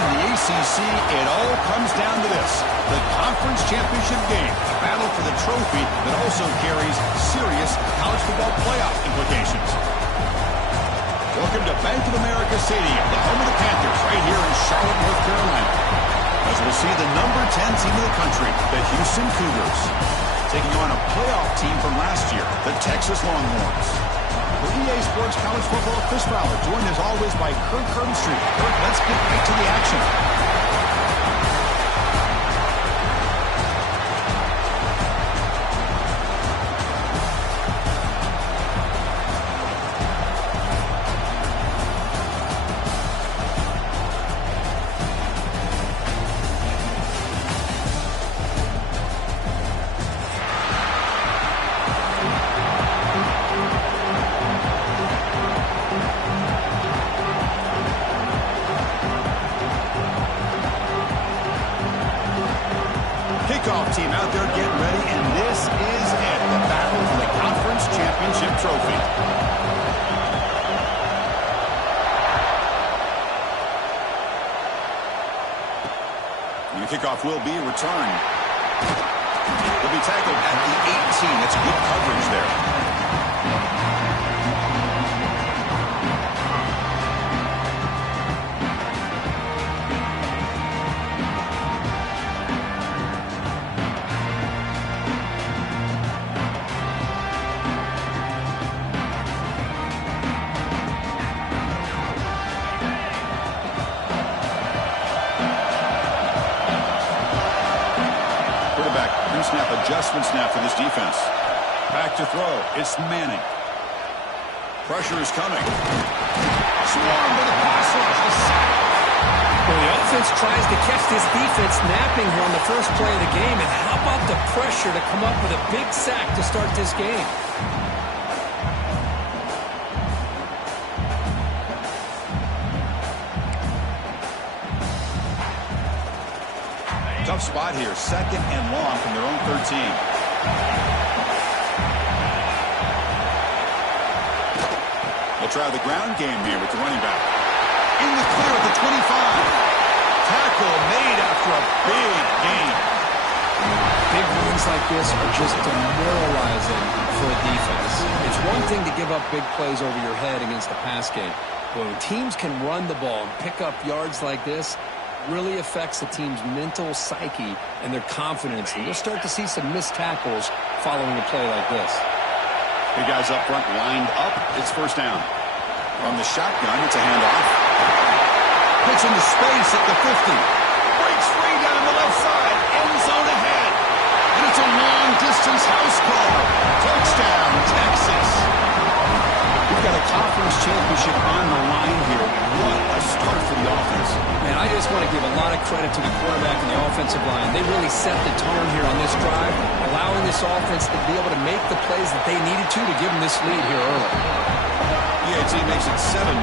in the ACC, it all comes down to this. The conference championship game, a battle for the trophy that also carries serious college football playoff implications. Welcome to Bank of America Stadium, the home of the Panthers, right here in Charlotte, North Carolina. As we'll see the number 10 team in the country, the Houston Cougars, taking on a playoff team from last year, the Texas Longhorns. For EA Sports College Football, Chris Fowler, joined as always by Kirk Herbstreit. Kirk, let's get right to the action. Kickoff team out there getting ready, and this is it, the battle for the conference championship trophy. And the kickoff will be returned. He'll be tackled at the 18. That's good coverage there. Snap, adjustment snap for this defense. Back to throw. It's Manning. Pressure is coming. Swarm with a pass rush. A sack. Well, the offense tries to catch this defense napping here on the first play of the game. And how about the pressure to come up with a big sack to start this game? Tough spot here, second and long from their own 13. They'll try the ground game here with the running back. In the clear at the 25. Tackle made after a big gain. Big runs like this are just demoralizing for a defense. It's one thing to give up big plays over your head against the pass game, but when teams can run the ball and pick up yards like this, really affects the team's mental psyche and their confidence. And you'll start to see some missed tackles following a play like this. The guys up front lined up. It's first down. From the shotgun, it's a handoff. Puts into space at the 50. Breaks free down the left side. End zone ahead. And it's a long-distance house call. Touchdown, Texas. We've got a conference championship on the line here. What a start for the offense. Man, I just want to give a lot of credit to the quarterback and the offensive line. They really set the tone here on this drive, allowing this offense to be able to make the plays that they needed to give them this lead here early. EAT makes it 7-0.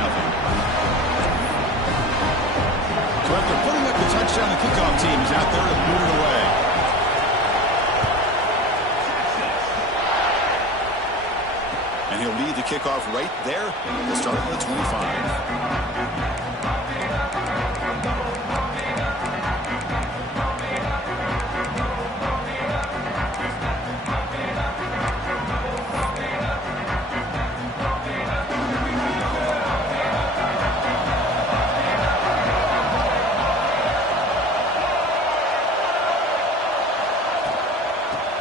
So after putting up the touchdown, the kickoff team is out there to boot it away. And he'll lead the kickoff right there. We'll start on the 25.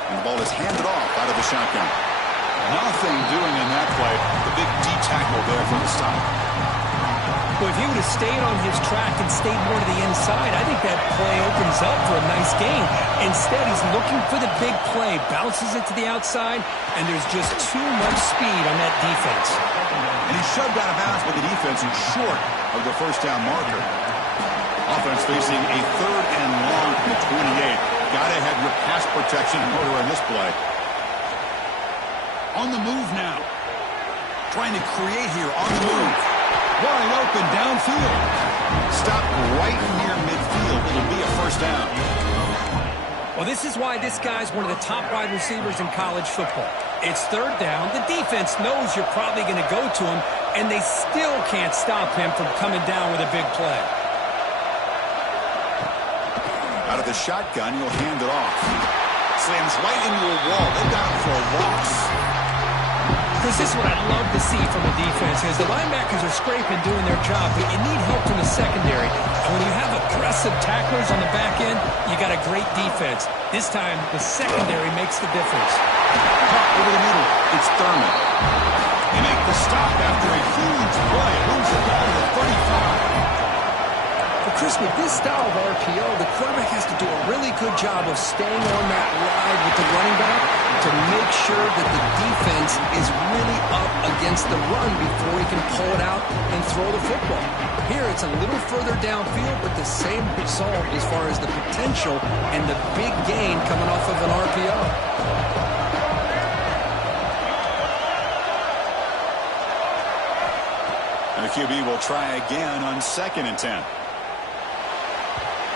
And the ball is handed off out of the shotgun. Nothing doing in that play. The big D tackle there for the stop. Well, if he would have stayed on his track and stayed more to the inside, I think that play opens up for a nice gain. Instead, he's looking for the big play, bounces it to the outside, and there's just too much speed on that defense. And he's shoved out of bounds by the defense and short of the first down marker. Offense facing a third and long from the 28. Got to have your pass protection in order on this play. On the move now. Trying to create here on the move. Wide open downfield. Stop right near midfield. It'll be a first down. Well, this is why this guy's one of the top wide receivers in college football. It's third down. The defense knows you're probably going to go to him, and they still can't stop him from coming down with a big play. Out of the shotgun, he'll hand it off. Slams right into a wall. They've got him for a loss. Chris, this is what I love to see from a defense is the linebackers are scraping, doing their job, but you need help from the secondary. And when you have aggressive tacklers on the back end, you got a great defense. This time, the secondary makes the difference. Caught over the middle. It's Thurman. They make the stop after a huge play. Moves the ball to the 35. Chris, with this style of RPO, the quarterback has to do a really good job of staying on that ride with the running back to make sure that the defense is really up against the run before he can pull it out and throw the football. Here, it's a little further downfield, but the same result as far as the potential and the big gain coming off of an RPO. And the QB will try again on 2nd and 10.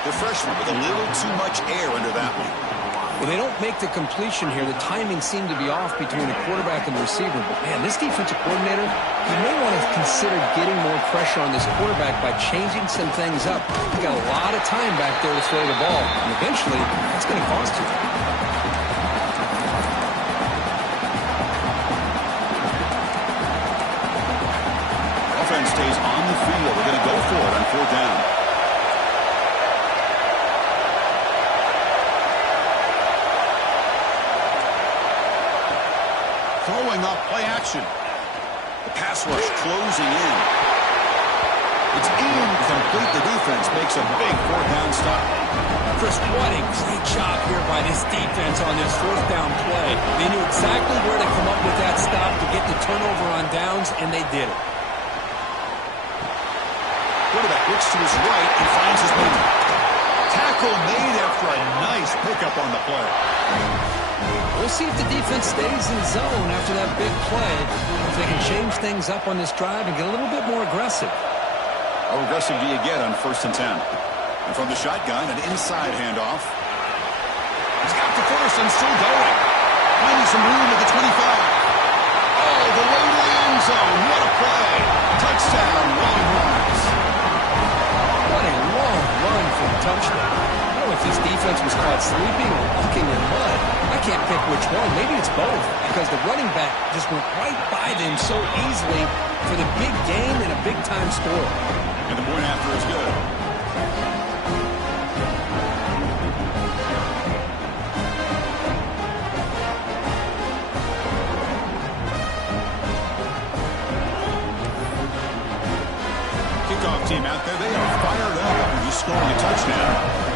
The freshman with a little too much air under that one. Well, they don't make the completion here. The timing seemed to be off between the quarterback and the receiver. But, man, this defensive coordinator, you may want to consider getting more pressure on this quarterback by changing some things up. He's got a lot of time back there to throw the ball. And eventually, that's going to cost you. Offense stays on the field. They're going to go for it on 4th down. Throwing up play action. The pass rush closing in. It's incomplete. The defense makes a big 4th down stop. Chris, what a great job here by this defense on this 4th down play. They knew exactly where to come up with that stop to get the turnover on downs, and they did it. Quarterback looks to his right and finds his man. Tackle made after a nice pickup on the play. We'll see if the defense stays in zone after that big play. If they can change things up on this drive and get a little bit more aggressive. How aggressive do you get on 1st and 10? And from the shotgun, an inside handoff. He's got the first and still going. Finding some room at the 25. Oh, the way to the end zone. What a play. Touchdown, Longhorns. What a long run for the touchdown. I don't know if this defense was caught sleeping or walking in mud. I can't pick which one. Maybe it's both because the running back just went right by them so easily for the big gain and a big-time score. And the point after is good. Kickoff team out there. They are fired up after just scoring a touchdown.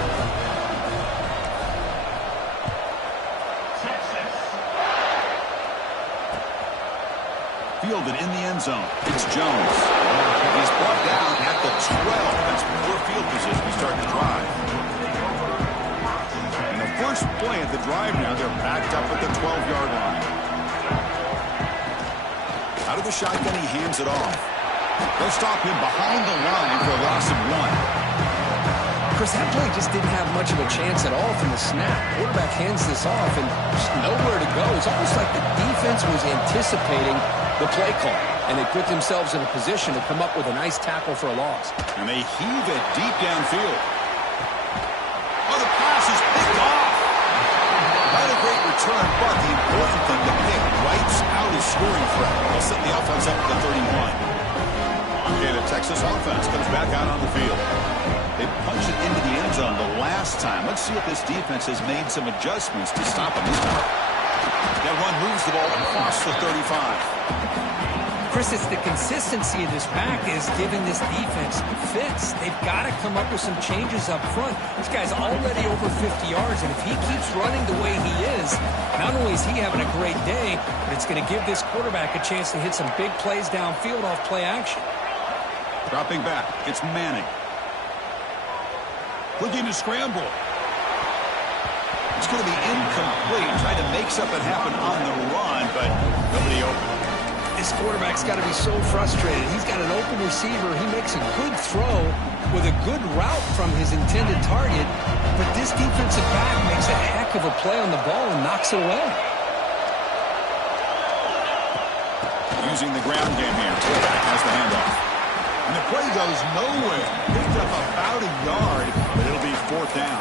Fielded in the end zone. It's Jones. He's brought down at the 12. That's poor field position to start the drive. And the first play of the drive now, they're backed up at the 12-yard line. Out of the shotgun, he hands it off. They'll stop him behind the line for a loss of 1. Chris, that play just didn't have much of a chance at all from the snap. Quarterback hands this off and just nowhere to go. It's almost like the defense was anticipating the play call, and they put themselves in a position to come up with a nice tackle for a loss. And they heave it deep downfield. Oh, the pass is picked off. Not a great return, but the important thing, the pick wipes out his scoring threat. They'll set the offense up at the 31. Okay, the Texas offense comes back out on the field. They punched it into the end zone the last time. Let's see if this defense has made some adjustments to stop them this time. That run moves the ball across the 35. Chris, it's the consistency of this back is giving this defense fits. They've got to come up with some changes up front. This guy's already over 50 yards, and if he keeps running the way he is, not only is he having a great day, but it's going to give this quarterback a chance to hit some big plays downfield off play action. Dropping back, it's Manning. Looking to scramble. It's going to be incomplete. Trying to make something happen on the run, but nobody open. This quarterback's got to be so frustrated. He's got an open receiver. He makes a good throw with a good route from his intended target, but this defensive back makes a heck of a play on the ball and knocks it away. Using the ground game here. Taylor has the handoff. And the play goes nowhere. Picked up about a yard, but it'll be 4th down.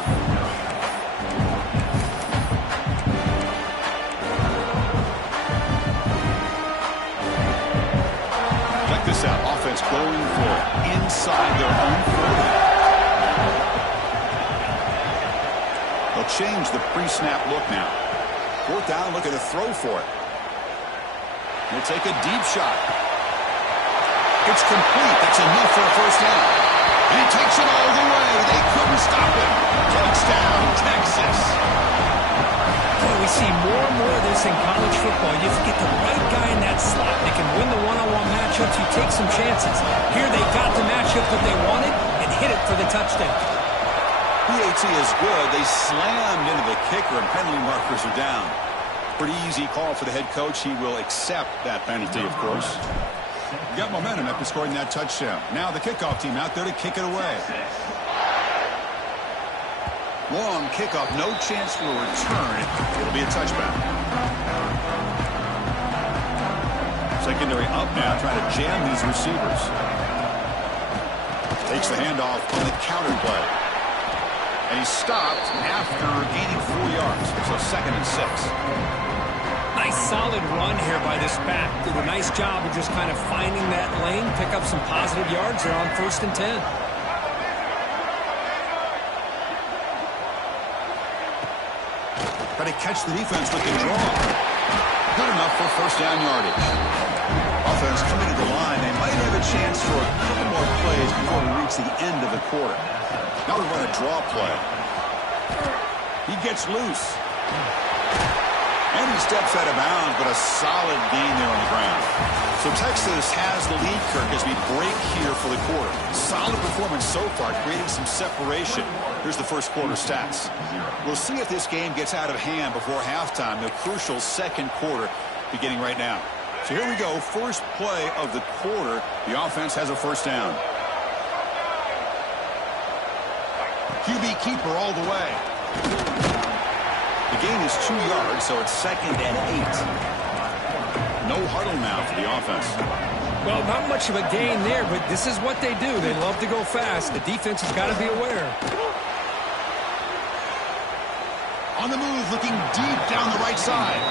going for it inside their own 40. They'll change the pre-snap look now. 4th down, looking to throw for it. He'll take a deep shot. It's complete. That's enough for a 1st down. And he takes it all the way. They couldn't stop him. Touchdown, Texas. Boy, we see more and more of this in college football. You get the right guy in that slot. They can win the one-on-one matchups. You take some chances. Here they got the matchup that they wanted and hit it for the touchdown. PAT is good. They slammed into the kicker, and penalty markers are down. Pretty easy call for the head coach. He will accept that penalty, of course. Got momentum after scoring that touchdown. Now the kickoff team out there to kick it away. Long kickoff, no chance for a return. It'll be a touchback. Secondary up now, trying to jam these receivers. Takes the handoff on the counter play. And he stopped after gaining 4 yards. So 2nd and 6. Nice solid run here by this back. Did a nice job of just kind of finding that lane, pick up some positive yards there on 1st and 10. Try to catch the defense with the draw. Good enough for 1st down yardage. Offense coming to the line. They might have a chance for a couple more plays before we reach the end of the quarter. Now we run a draw play. He gets loose. And he steps out of bounds, but a solid gain there on the ground. So Texas has the lead, Kirk, as we break here for the quarter. Solid performance so far, creating some separation. Here's the 1st quarter stats. We'll see if this game gets out of hand before halftime, the crucial 2nd quarter beginning right now. So here we go, 1st play of the quarter. The offense has a 1st down. QB keeper all the way. The gain is 2 yards, so it's 2nd and 8. No huddle now for the offense. Well, not much of a gain there, but this is what they do. They love to go fast. The defense has got to be aware. On the move, looking deep down the right side.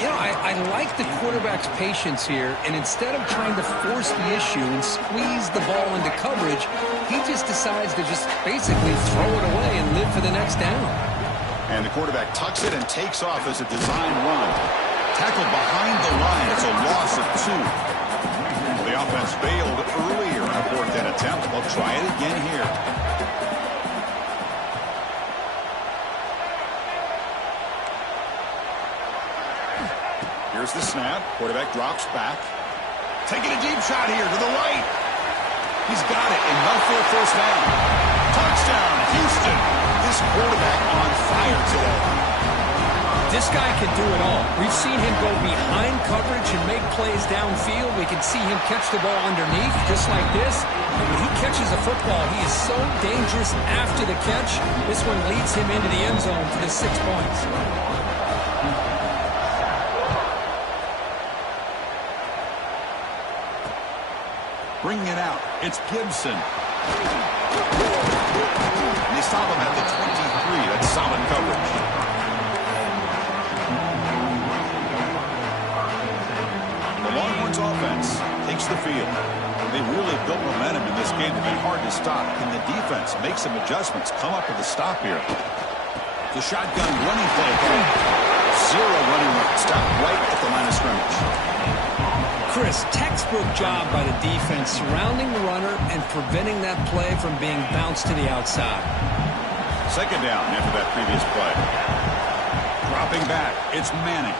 You know, I like the quarterback's patience here, and instead of trying to force the issue and squeeze the ball into coverage, he just decides to just basically throw it away and live for the next down. And the quarterback tucks it and takes off as a design run. Tackled behind the line. It's a loss of 2. Well, the offense failed earlier on a 4th down attempt. They'll try it again here. Here's the snap. Quarterback drops back. Taking a deep shot here to the right. He's got it. Enough for a 1st down. Touchdown, Houston. This quarterback on fire today. This guy can do it all. We've seen him go behind coverage and make plays downfield. We can see him catch the ball underneath, just like this. And when he catches a football, he is so dangerous after the catch. This one leads him into the end zone for the 6 points. Bringing it out. It's Gibson. And they stop him at the 23. That's solid coverage. The Longhorns offense takes the field. They really built momentum in this game. They've been hard to stop. Can the defense make some adjustments? Come up with a stop here. The shotgun running play. 0 running room. Stop right at the line of scrimmage. Chris, textbook job by the defense surrounding the runner and preventing that play from being bounced to the outside. 2nd down after that previous play. Dropping back. It's Manning.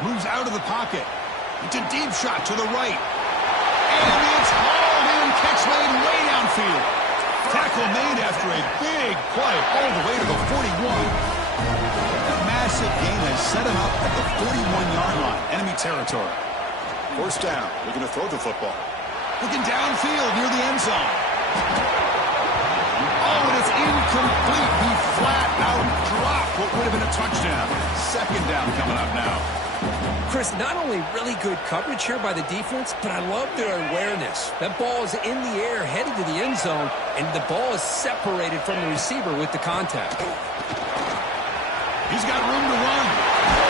Moves out of the pocket. It's a deep shot to the right. And it's hauled in. Catch made way downfield. Tackle made after a big play all the way to the 41. Massive gain has set him up at the 41-yard line. Enemy territory. 1st down. Looking to throw the football. Looking downfield near the end zone. Oh, and it's incomplete. He flat out dropped what would have been a touchdown. 2nd down coming up now. Chris, not only really good coverage here by the defense, but I love their awareness. That ball is in the air, headed to the end zone, and the ball is separated from the receiver with the contact. He's got room to run.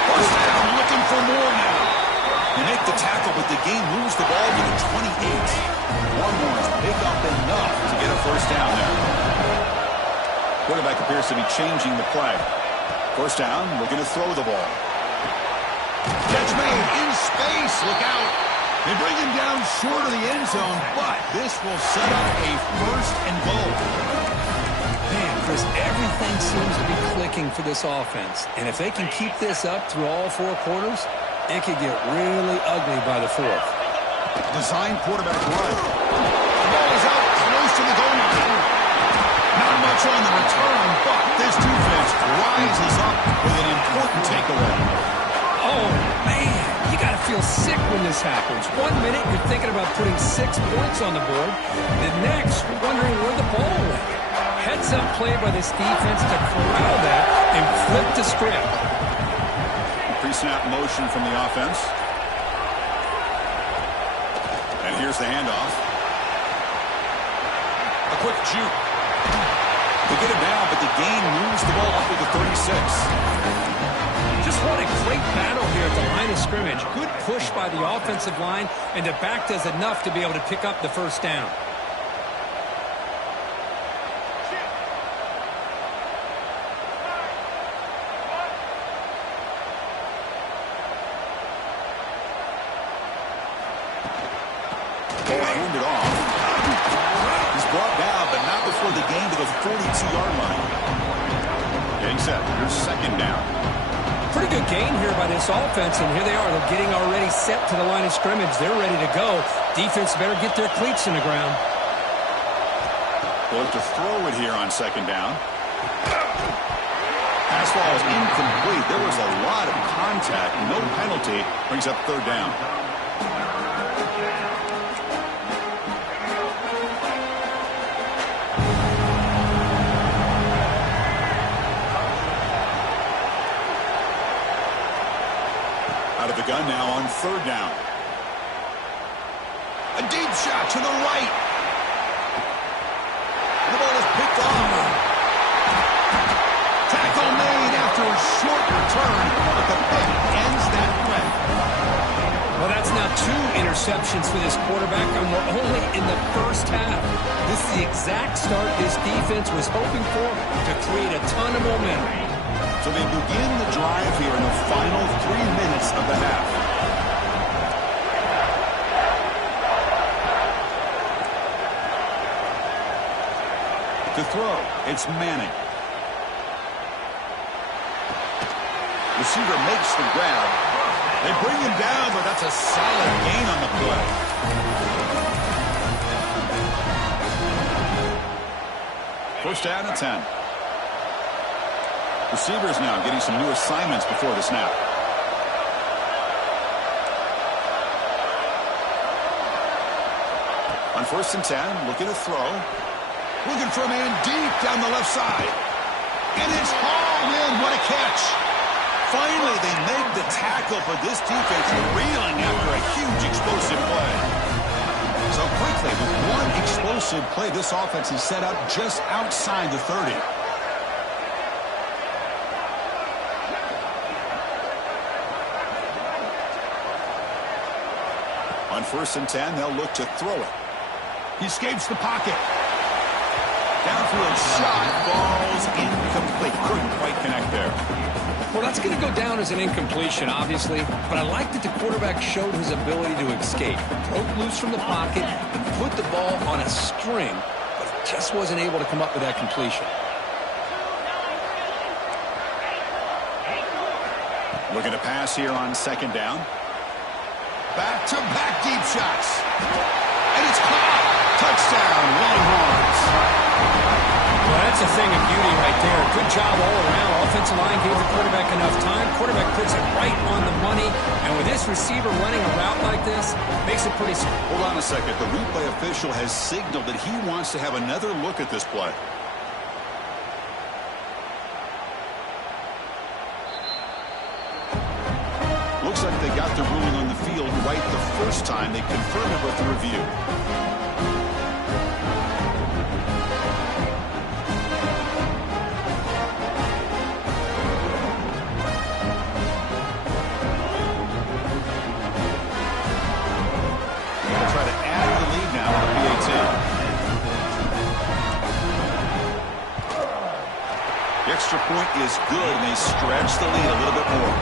1st down, looking for more now. They make the tackle, but the game moves the ball to the 28. Longhorns pick up enough to get a first down there. Quarterback appears to be changing the play. First down, looking to throw the ball. Catch made in space. Look out. They bring him down short of the end zone, but this will set up a first and goal. Man, Chris, everything seems to be clicking for this offense. And if they can keep this up through all 4 quarters, it could get really ugly by the 4th. Design quarterback run. The ball is out close to the goal line. Not much on the return, but this defense rises up with an important takeaway. Oh, man, you got to feel sick when this happens. 1 minute, you're thinking about putting 6 points on the board. The next, you're wondering where the ball went. Heads-up play by this defense to corral that and flip the script. Pre-snap motion from the offense. And here's the handoff. A quick juke. They get it down, but the gain moves the ball up to the 36. Just what a great battle here at the line of scrimmage. Good push by the offensive line, and the back does enough to be able to pick up the first down. Hand it off. He's brought down, but not before the gain to the 42-yard line. Getting set. Here's second down. Pretty good gain here by this offense, and here they are. They're getting already set to the line of scrimmage. They're ready to go. Defense better get their cleats in the ground. They'll look to throw it here on second down. Pass ball is incomplete. There was a lot of contact. No penalty. Brings up third down. Out of the gun now on third down. A deep shot to the right. The ball is picked off. Tackle made after a short return, but the pick ends that play. Well, that's now 2 interceptions for this quarterback, and we're only in the first half. This is the exact start this defense was hoping for to create a ton of momentum. So they begin the drive here in the final 3 minutes of the half. To throw, it's Manning. Receiver makes the grab. They bring him down, but that's a solid gain on the play. First down and 10. Receivers now getting some new assignments before the snap. On first and 10, looking to throw. Looking for a man deep down the left side. And it's hauled in. What a catch. Finally, they make the tackle, but this defense is reeling after a huge explosive play. So quickly, with one explosive play, this offense is set up just outside the 30. On first and 10, they'll look to throw it. He escapes the pocket. Downfield shot falls incomplete. Couldn't quite connect there. Well, that's going to go down as an incompletion, obviously, but I like that the quarterback showed his ability to escape. Broke loose from the pocket and put the ball on a string, but just wasn't able to come up with that completion. Looking to pass here on second down. Back-to-back deep shots. And it's caught. Touchdown, Longhorns. Well, that's a thing of beauty right there. Good job all around. Offensive line gave the quarterback enough time. Quarterback puts it right on the money. And with this receiver running a route like this, makes it pretty simple. Hold on a second. The replay official has signaled that he wants to have another look at this play. Looks like they got the ruling on the field right the first time. They confirmed it with the review. extra point is good, and they stretch the lead a little bit more.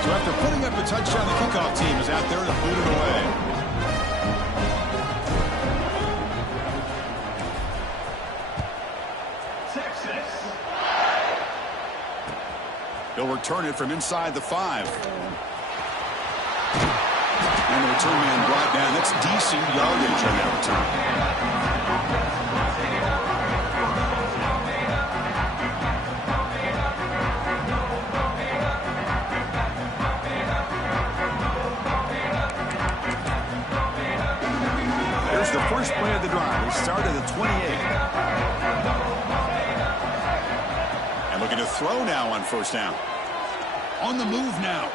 So after putting up a touchdown, the kickoff team is out there to boot it away. He'll return it from inside the 5. And the return man brought down. That's decent yardage on that return. There's the first play of the drive. They start at the 28. And looking to throw now on first down. On the move now.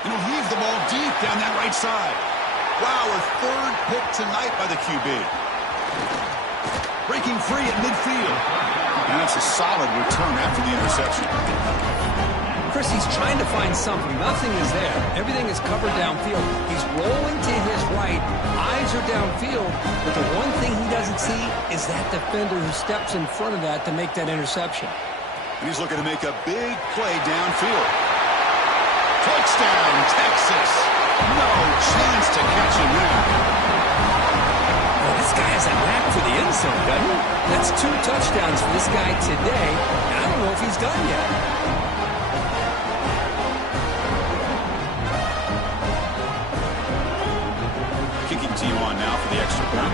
And he'll heave the ball deep down that right side. Wow, a third pick tonight by the QB. Breaking free at midfield. And that's a solid return after the interception. Chris, he's trying to find something. Nothing is there. Everything is covered downfield. He's rolling to his right. Eyes are downfield. But the one thing he doesn't see is that defender who steps in front of that to make that interception. He's looking to make a big play downfield. Touchdown, Texas. No chance to catch him now. Well, this guy has a knack for the end zone, doesn't he? That's 2 touchdowns for this guy today, and I don't know if he's done yet. Kicking team on now for the extra point.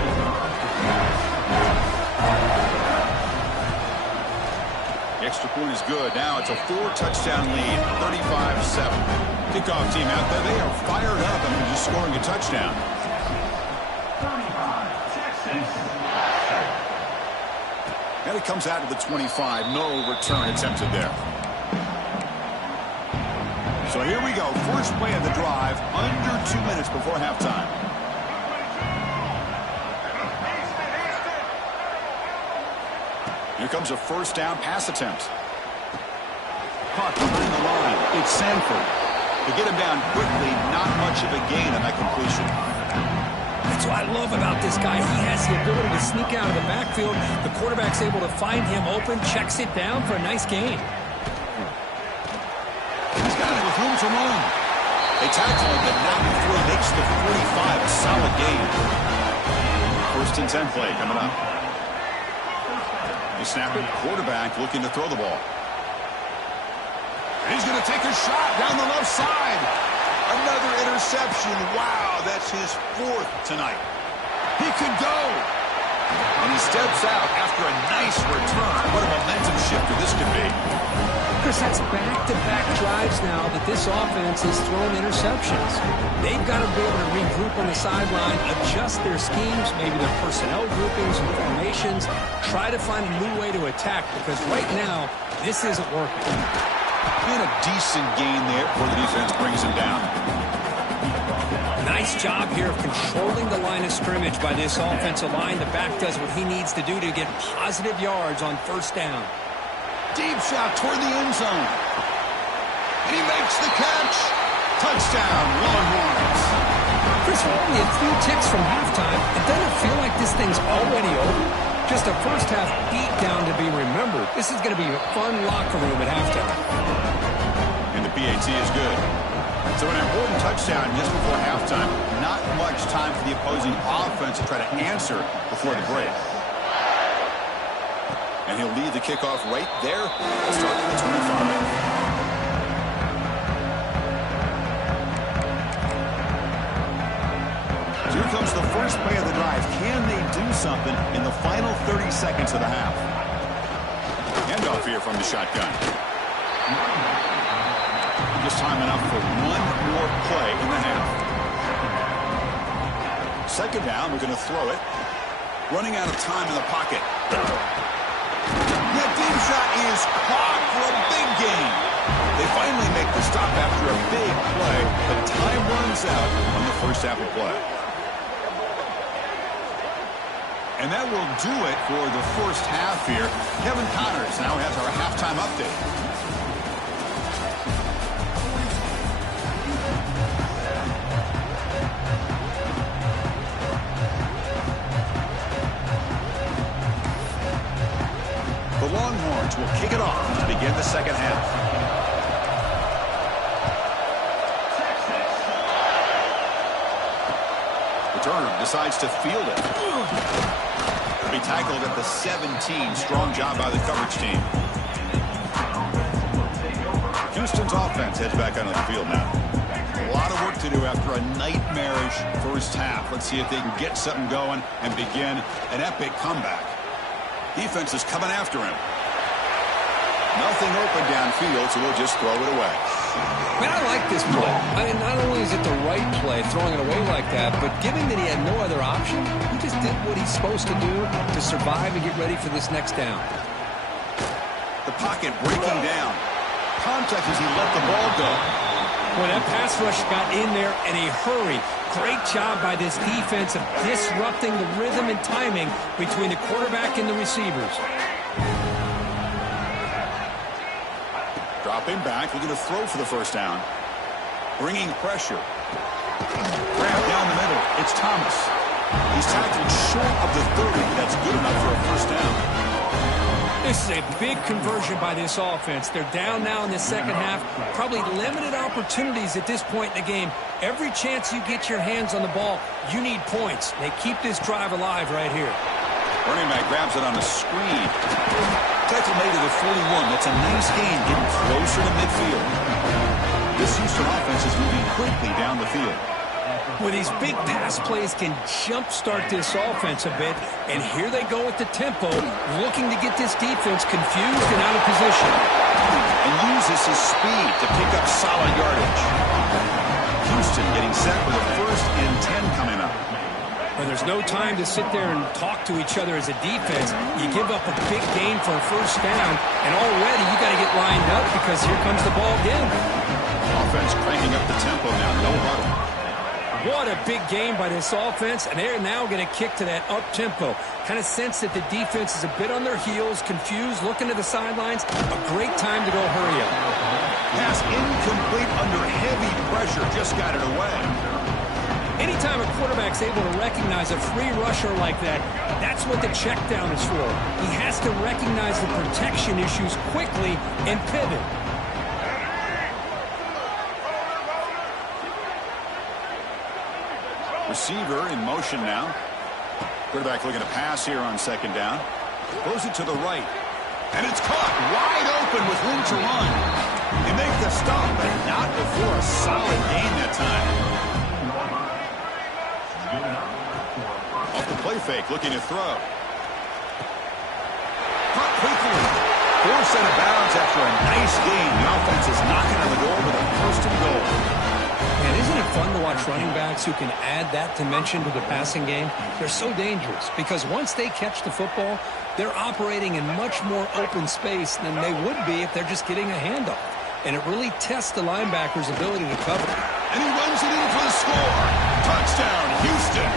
Extra point is good. Now it's a 4-touchdown lead, 35-7. Kickoff team out there, they are fired up and just scoring a touchdown. And it comes out to the 25. No return attempted there. So here we go. First play of the drive, under 2 minutes before halftime. Here comes a first down pass attempt. Caught behind the line. It's Sanford. To get him down quickly, not much of a gain on that completion. That's what I love about this guy. He has the ability to sneak out of the backfield. The quarterback's able to find him open, checks it down for a nice gain. He's got it with room to run. They tackle him, but not before he makes the 45. A solid gain. First and 10 play coming up. They snap it. Quarterback looking to throw the ball. And he's going to take a shot down the left side. Another interception. Wow, that's his 4th tonight. He could go. And he steps out after a nice return. What a momentum shifter this could be. Chris, that's back-to-back drives now that this offense has thrown interceptions. They've got to be able to regroup on the sideline, adjust their schemes, maybe their personnel groupings and formations, try to find a new way to attack, because right now, this isn't working. And a decent gain there before the defense brings him down. Nice job here of controlling the line of scrimmage by this offensive line. The back does what he needs to do to get positive yards on first down. Deep shot toward the end zone. And he makes the catch. Touchdown, Longhorns. Chris, we're only a few ticks from halftime. It doesn't feel like this thing's already over. Just a first half beat down to be remembered. This is going to be a fun locker room at halftime. And the PAT is good. So an important touchdown just before halftime. Not much time for the opposing offense to try to answer before the break. And he'll lead the kickoff right there. We'll start at the 25. Here comes the first play of the drive. Can they do something in the final 30 seconds of the half? Handoff here from the shotgun. Just time enough for one more play in the half. Second down, we're going to throw it. Running out of time in the pocket. That deep shot is caught for a big gain. They finally make the stop after a big play, but time runs out on the first half of play. And that will do it for the first half here. Kevin Connors now has our halftime update. Turner decides to field it. He'll be tackled at the 17. Strong job by the coverage team. Houston's offense heads back onto the field now. A lot of work to do after a nightmarish first half. Let's see if they can get something going and begin an epic comeback. Defense is coming after him. Nothing open downfield, so we'll just throw it away. Man, I like this play. I mean, not only is it the right play, throwing it away like that, but given that he had no other option, he just did what he's supposed to do to survive and get ready for this next down. The pocket breaking down. Contact as he let the ball go. Boy, that pass rush got in there in a hurry. Great job by this defense of disrupting the rhythm and timing between the quarterback and the receivers. Dropping back, looking to throw for the first down. Bringing pressure. Grab down the middle. It's Thomas. He's tackled short of the 30, but that's good enough for a first down. This is a big conversion by this offense. They're down now in the second half. Probably limited opportunities at this point in the game. Every chance you get your hands on the ball, you need points. They keep this drive alive right here. Running back grabs it on the screen. Tackle made to the 41. That's a nice gain, getting closer to midfield. This Houston offense is moving quickly down the field. Well, these big pass plays can jumpstart this offense a bit, and here they go with the tempo, looking to get this defense confused and out of position. And uses his speed to pick up solid yardage. Houston getting set with a 1st and 10 coming up. Well, there's no time to sit there and talk to each other as a defense. You give up a big gain for a first down, and already you got to get lined up because here comes the ball again. Offense cranking up the tempo now. No huddle. What a big game by this offense, and they're now going to kick to that up-tempo. Kind of sense that the defense is a bit on their heels, confused, looking to the sidelines. A great time to go hurry up. Pass incomplete under heavy pressure. Just got it away. Anytime a quarterback's able to recognize a free rusher like that, that's what the check down is for. He has to recognize the protection issues quickly and pivot. Receiver in motion now. Quarterback looking to pass here on second down. Throws it to the right. And it's caught wide open with room to run. They make the stop, but not before a solid gain that time. Off the play fake, looking to throw. Caught quickly. Forced out of bounds after a nice gain. The offense is knocking on the door with a 1st and goal. And isn't it fun to watch running backs who can add that dimension to the passing game? They're so dangerous because once they catch the football, they're operating in much more open space than they would be if they're just getting a handoff. And it really tests the linebacker's ability to cover. And he runs it in for the score. Touchdown, Houston.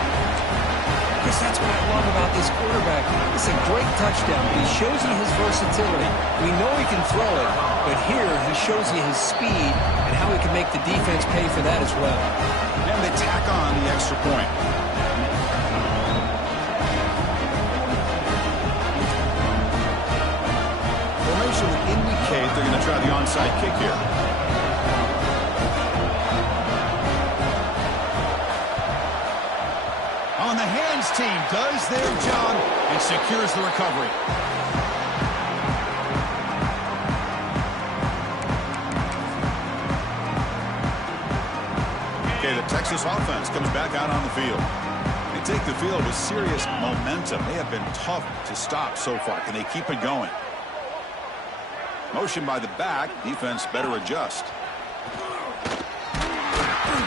Chris, that's what I love about this quarterback. It's a great touchdown. He shows you his versatility. We know he can throw it, but here he shows you his speed and how he can make the defense pay for that as well. And they tack on the extra point. Formation would indicate they're going to try the onside kick here. On the hands team does their job and secures the recovery. Okay, the Texas offense comes back out on the field. They take the field with serious momentum. They have been tough to stop so far. Can they keep it going? Motion by the back. Defense better adjust.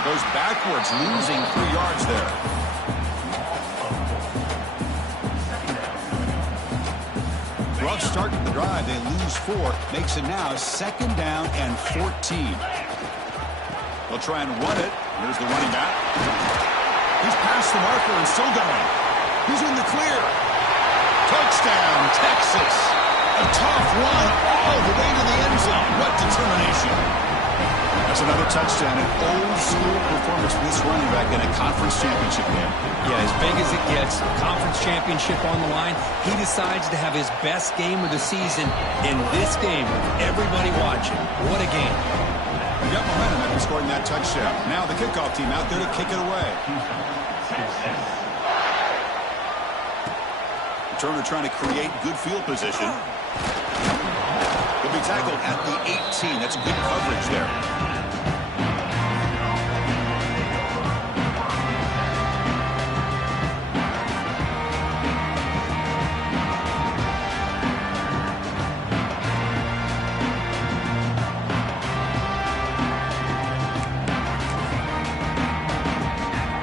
Goes backwards, losing 3 yards there. Rough start to the drive. They lose 4. Makes it now 2nd down and 14. They'll try and run it. Here's the running back. He's past the marker and still going. He's in the clear. Touchdown, Texas. A tough run all the way to the end zone. What determination. That's another touchdown. An old-school performance from this running back in a conference championship game. Yeah, as big as it gets, conference championship on the line. He decides to have his best game of the season in this game with everybody watching. What a game. He got momentum after scoring that touchdown. Now the kickoff team out there to kick it away. Turner trying to create good field position. He'll be tackled at the 18. That's good coverage there.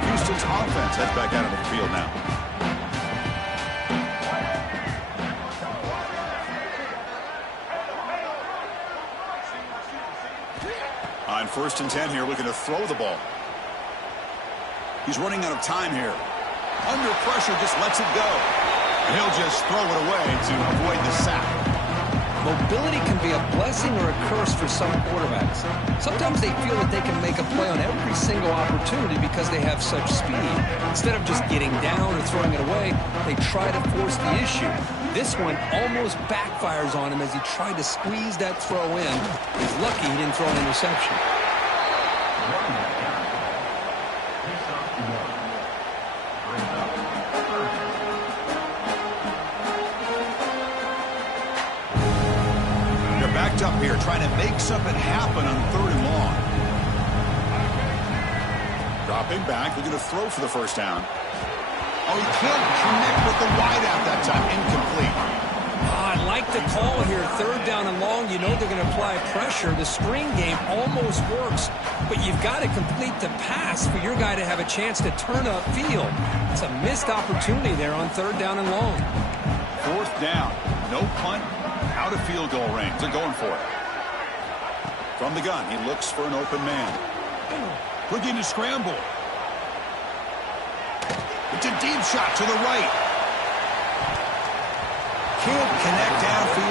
Houston's offense heads back out of the field now. On 1st and 10 here, looking to throw the ball. He's running out of time here. Under pressure, just lets it go. And he'll just throw it away to avoid the sack. Mobility can be a blessing or a curse for some quarterbacks. Sometimes they feel that they can make a play on every single opportunity because they have such speed. Instead of just getting down or throwing it away, they try to force the issue. This one almost backfires on him as he tried to squeeze that throw in. He's lucky he didn't throw an interception. They're backed up here, trying to make something happen on 3rd and long. Dropping back, looking to throw for the first down. Oh, he can't connect with the wideout that time. Incomplete. I like the call here. 3rd down and long. You know they're going to apply pressure. The screen game almost works, but you've got to complete the pass for your guy to have a chance to turn upfield. It's a missed opportunity there on 3rd down and long. 4th down. No punt. Out of field goal range. They're going for it. From the gun, he looks for an open man. Looking to scramble. It's a deep shot to the right. Can't connect downfield